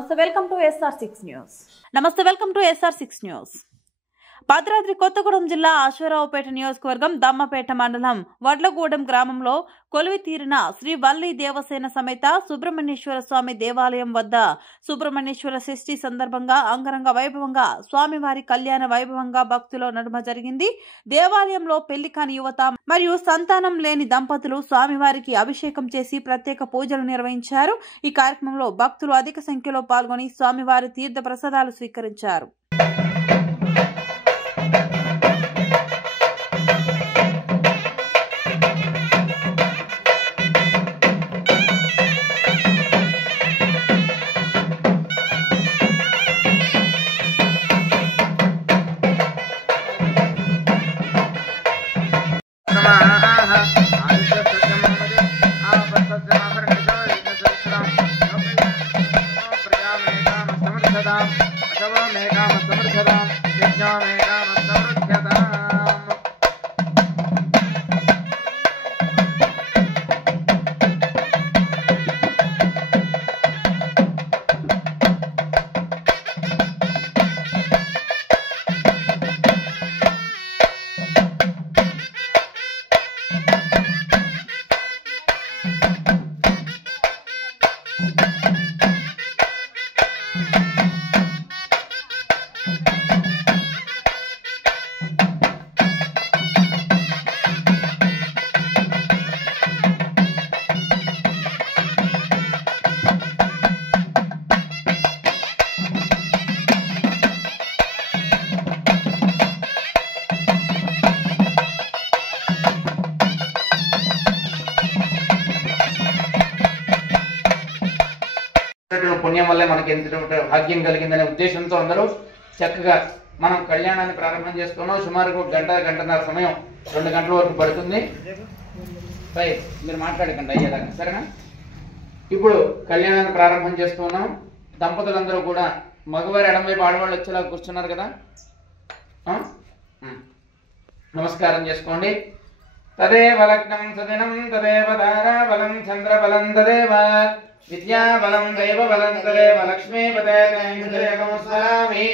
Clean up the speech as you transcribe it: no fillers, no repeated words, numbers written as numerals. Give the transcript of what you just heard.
నమస్తే welcome to SR6 news Bhadradri Kothagudem జిల్లా అశ్వారావుపేట నియోజకవర్గం దమ్మపేట మండలం వడ్లగూడెం గ్రామంలో కొలువి తీరిన శ్రీ వల్లి దేవసేన సమేత సుబ్రహ్మణ్యేశ్వర స్వామి దేవాలయం వద్ద సుబ్రహ్మణ్యేశ్వర షష్ఠి సందర్భంగా అంగరంగ వైభవంగా స్వామివారి కళ్యాణ వైభవంగా భక్తుల నడుమ జరిగింది. దేవాలయంలో పెళ్లి కాని యువత మరియు సంతానం లేని దంపతులు స్వామివారికి అభిషేకం చేసి ప్రత్యేక పూజలు నిర్వహించారు. ఈ కార్యక్రమంలో భక్తులు అధిక సంఖ్యలో పాల్గొని స్వామివారి తీర్థ ప్రసాదాలు స్వీకరించారు. పుణ్యం వల్ల మనకి ఎంత భాగ్యం కలిగిందనే ఉద్దేశంతో అందరూ చక్కగా మనం కళ్యాణాన్ని ప్రారంభం చేస్తున్నాం. సుమారుగా ఒక గంటన్నర సమయం 2 గంటల వరకు పడుతుంది. మీరు మాట్లాడకండి అయ్యేదాకా, సరేనా? ఇప్పుడు కళ్యాణాన్ని ప్రారంభం చేస్తున్నాం. దంపతులందరూ కూడా మగవారి ఎడమవైపు ఆడవాళ్ళు వచ్చేలా కూర్చున్నారు కదా, నమస్కారం చేసుకోండి. తదేవ లగ్నం సదినం తదేవ తారాబలం చంద్రబలం తదేవ విద్యాబలం దైవబలం తదేవ లక్ష్మీపదే స్మరామి.